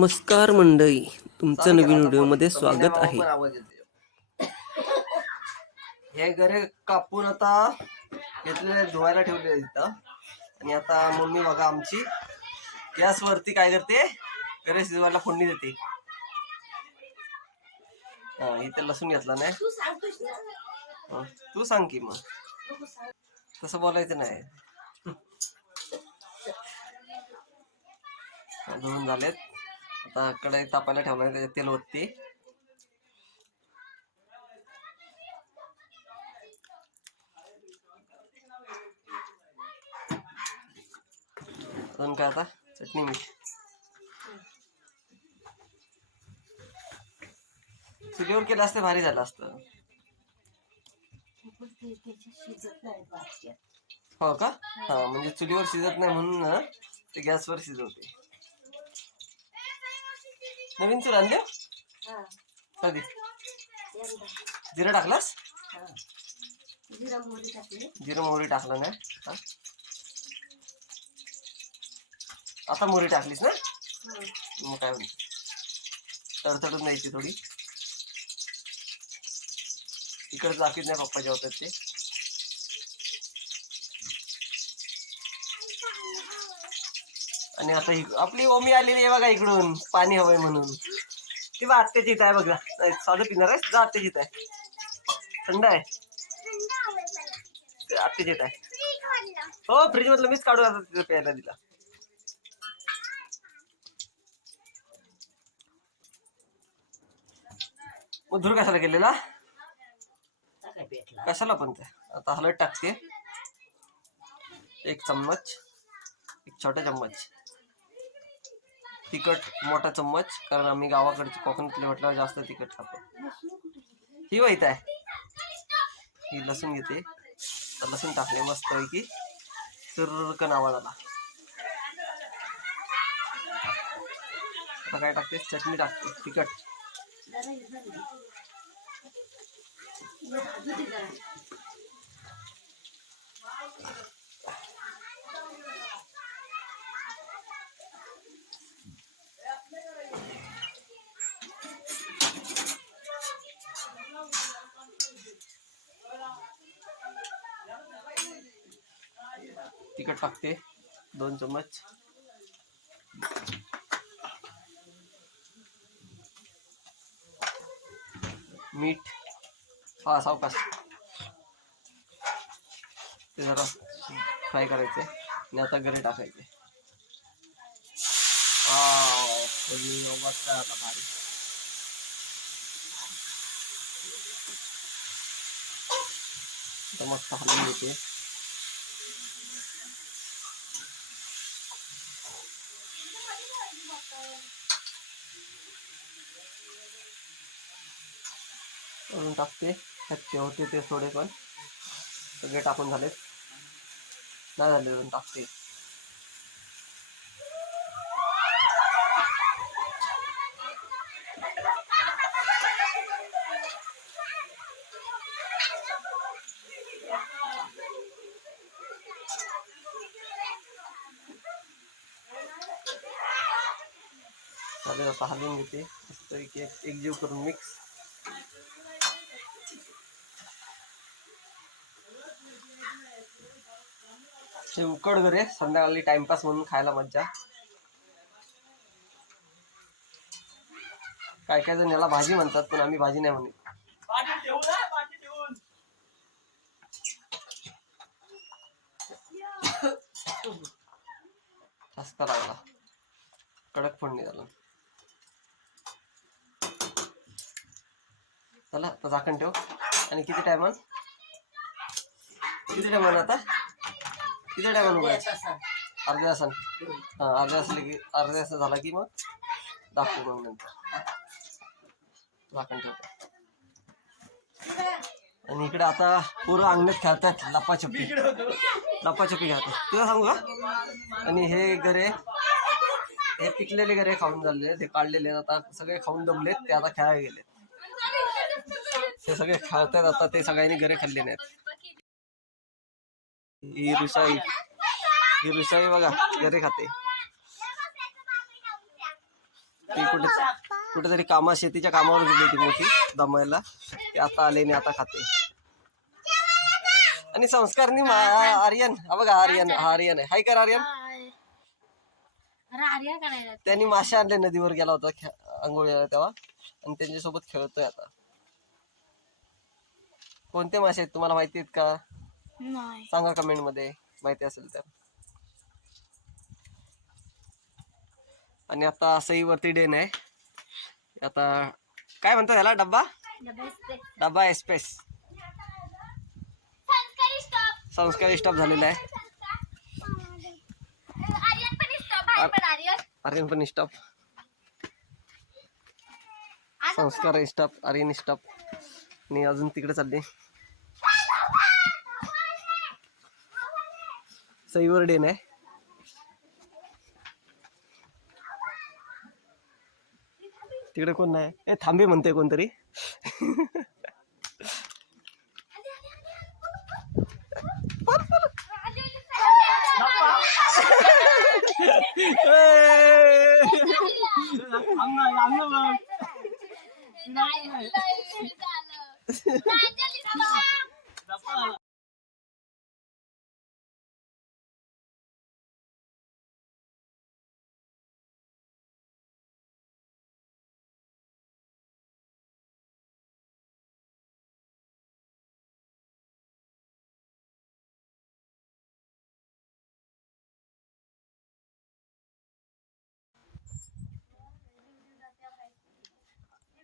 नमस्कार मंडळी तुमचं नवीन व्हिडिओमध्ये स्वागत आहे. हे गरे कापून आता घेतलेले धुवायला ठेवले इथं. आणि आता मम्मी बघा आमची. गॅस वरती काय करते? गरे शिजवायला फोडणी देते. हा इथे लसूण घेतला नाही. तू सांग की मग. तसं बोलायचं नाही. धुवून झालेत. आता कढई तापायला ठेवला त्याच्यात तेल ओतते. अजून काय आता? चटणी मीठ. चुलीवर केलं असतं भारी झालं असतं. हो का? हा म्हणजे चुलीवर शिजत नाही म्हणून ना ते गॅसवर शिजवते. नवीन चूल आणली? कधी जिरा टाकलास? जिरा मोहरी टाकला ना? आता मोहरी टाकलीस ना? मग काय म्हणते? तडतडून द्यायची थोडी. इकडे दाखवत नाही पप्पा जेवतात ते. आणि आता इक- आपली ओमी आलेली आहे बघा इकडून पाणी हवंय म्हणून. ती बा आत्या इथं आहे बघा. साधं पिणार आहे जा आत्या इथं आहे. थंड आहे. आत्या आत्याची आहे. हो फ्रीज मधलं मीच काढून आता तिथं प्यायला दिला मधुर कशाला केलेला? कशाला पण ते? आता हलत टाकते. एक चम्मच. एक छोटा चम्मच. तिखट मोठा चम्मच कारण आम्ही गावाकडची कोकण म्हटल्यावर जास्त तिखट खातो. ही वाईट आहे. ही लसूण घेते. तर लसूण टाकले मस्त पैकी सुरकन आवाज आला. आता काय टाकते? चटणी टाकते. तिखट. तिखट टाकते. दोन चम्मच. मीठ हा सावकाश ते जरा फ्राय करायचे आणि आता घरी टाकायचे. मस्त आता भारी आता मस्त हलवून घेते करून टाकते. कच्चे होते ते थोडे पण सगळे टाकून झालेत. नाही झाले टाकते चालेल आता हलवून घेते. मस्त एक एकजीव करून मिक्स हे उकड घरे संध्याकाळी टाइमपास म्हणून खायला मज्जा. काय काय जण याला भाजी म्हणतात पण आम्ही भाजी नाही म्हणत. जास्त लागला. कडक फोडणी झाला. चला आता झाकण ठेव. आणि किती टायमान किती टायमान आता? किती टायमान उघडायचं अर्ध्या तासान हा अर्ध्या असले की अर्ध्या तास झाला की मग दाखवू मग नंतर. झाकण ठेवतो आणि इकडे आता पूर्ण अंगणात खेळतात लपाछपी लपाछपी खेळतात. तुला सांगू का? आणि हे गरे हे पिकलेले गरे खाऊन झाले ते काढलेले आहेत. आता सगळे खाऊन दमलेत. ते आता खेळायला गेलेत. ते सगळे खेळतात आता ते सगळ्यांनी गरे खाल्ले नाहीत ही रुसाई. ही रुसाई बघा गरे खाते. ती कुठे कुठेतरी कामा शेतीच्या कामावर गेली होती मोठी दमायला. ते आता आले आणि आता खाते. आणि संस्कारनी मा- आर्यन. हा बघा आर्यन. हा आर्यन आहे. हाय कर आर्यन. त्यांनी मासे आणले नदीवर गेला होता आंघोळीला तेव्हा. आणि त्यांच्यासोबत खेळतोय आता. कोणते मासे आहेत? तुम्हाला माहिती आहेत का? नाही. सांगा कमेंटमध्ये. माहिती असेल तर. आणि आता सईवरती डेन आहे. आता काय म्हणतो त्याला डब्बा? डब्बा एक्सप्रेस संस्कारी स्टॉप झालेला आहे. आर्यन पण स्टॉप बाहेर पण आर्यन. आर्यन पण स्टॉप संस्कार स्टॉप आर्यन स्टॉप आणि अजून तिकडे चालले. सईवर डेन आहे तिकडे कोण नाही ए थांबे म्हणते कोणतरी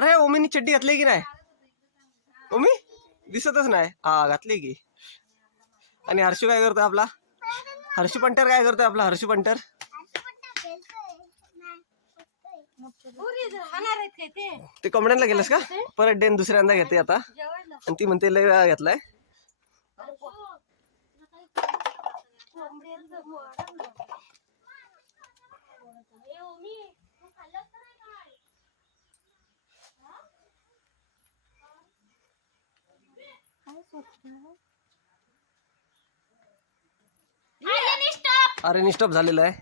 अरे ओमीनी चड्डी घातली की नाही? ओमी दिसतच नाही. हा घातली की. आणि हर्षू काय करतोय आपला? हर्षू पंटर काय करतोय आपला? हर्षू पंटर? ते कोंबड्यांना गेलस का? परत डेन दुसऱ्यांदा घेते आता. आणि ती म्हणते लय वेळा घेतलाय. आर्यन स्टॉप झालेला आहे.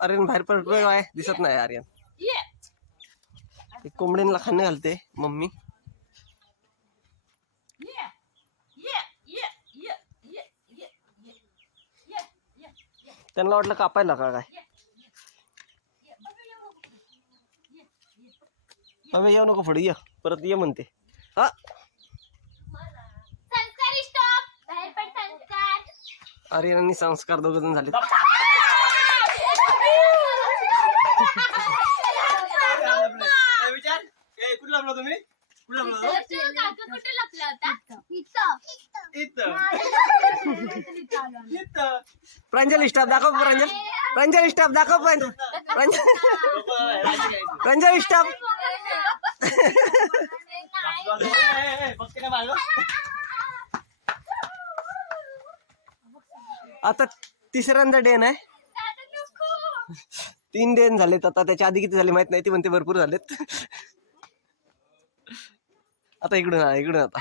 आर्यन बाहेर पडतोय काय दिसत नाही आर्यन. ते कोंबड्यांना खाणे घालते मम्मी. त्यांना वाटलं कापायला का काय? मम्मी येऊ नको पुढे ये. परत ये म्हणते. हा. बाहेर पण संस्कार. दोघ जण झाले कुठे प्रांजल स्टाफ दाखव प्रांजल. प्रांजल स्टाफ दाखव प्रांजल. प्रांजल प्रांजल स्टाफ आता तिसऱ्यांदा डेन आहे तीन डेन झालेत आता त्याच्या आधी किती झाले माहीत नाही ती म्हणते भरपूर झालेत. आता इकडून हा इकडून आता.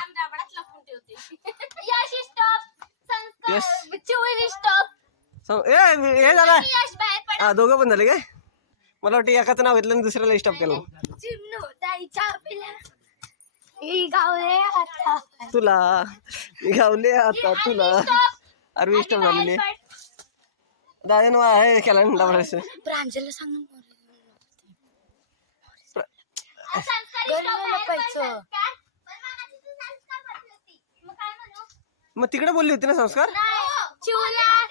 यश. ए हे झालं हा दोघं पण झाले काय? मला वाटतं एकाचं नाव घेतलं आणि दुसऱ्याला स्टॉप केलं. गावले आता. तुला. गावले आता तुला. अरवी स्टॉप झालेले दादा नाव आहे केला ना डबराचं. प्रांजलला सांग मग तिकडे बोलली होती ना संस्कार?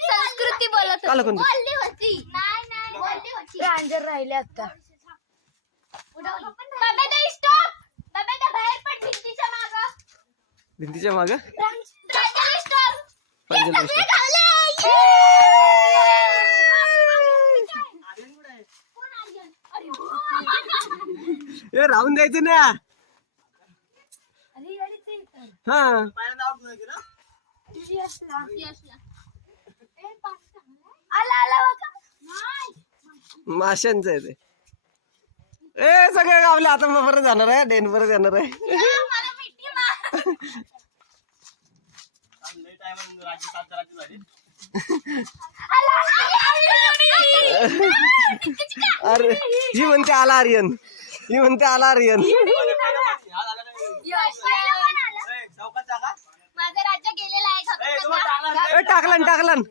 संस्कृती बोलत काल होती कोणती? बोलली होती. नाही नाही बोलली होती. प्रांजल राहिले आता बबेदा स्टॉप बबेदा बाहेर पड भिंतीच्या मागं भिंतीच्या माग. ए राहून द्यायचं ना. हा. आला आला बघा माशांचं आहे ते. ए सगळे गावले. आता मग परत जाणार आहे. डेन परत येणार आहे मला मिठी मार आला, आला, आला, आला, अरे ही म्हणते आला आर्यन. ही म्हणते आला आर्यन. टाकलं राज्य टाकलन.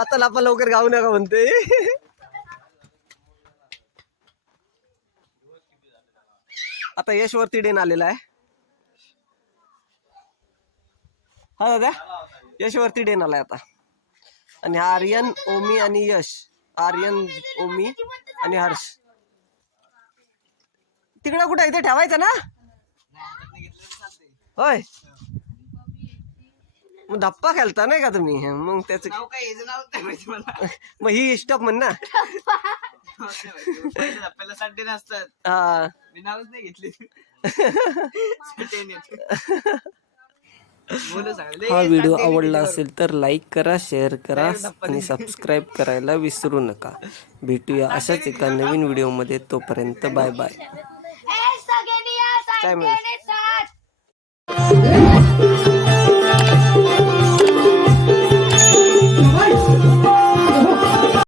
आता लापा लवकर गाऊ नका म्हणते. आता यश वरती डेन आलेला आहे. हा दादा? यश वरती डेन आलाय आता. आणि आर्यन ओमी आणि यश. आर्यन ओमी आणि हर्ष. तिकडं कुठं? इथे ठेवायचं ना? होय. मग धप्पा खेळता नाही का तुम्ही? मग त्याच मग ही स्टॉप म्हण ना. संडे नसतात. हा. मी नावच नाही घेतली. हा व्हिडिओ आवडला असेल तर लाईक करा शेअर करा आणि सबस्क्राईब करायला विसरू नका. भेटूया अशाच एका नवीन व्हिडिओमध्ये तोपर्यंत बाय बाय काय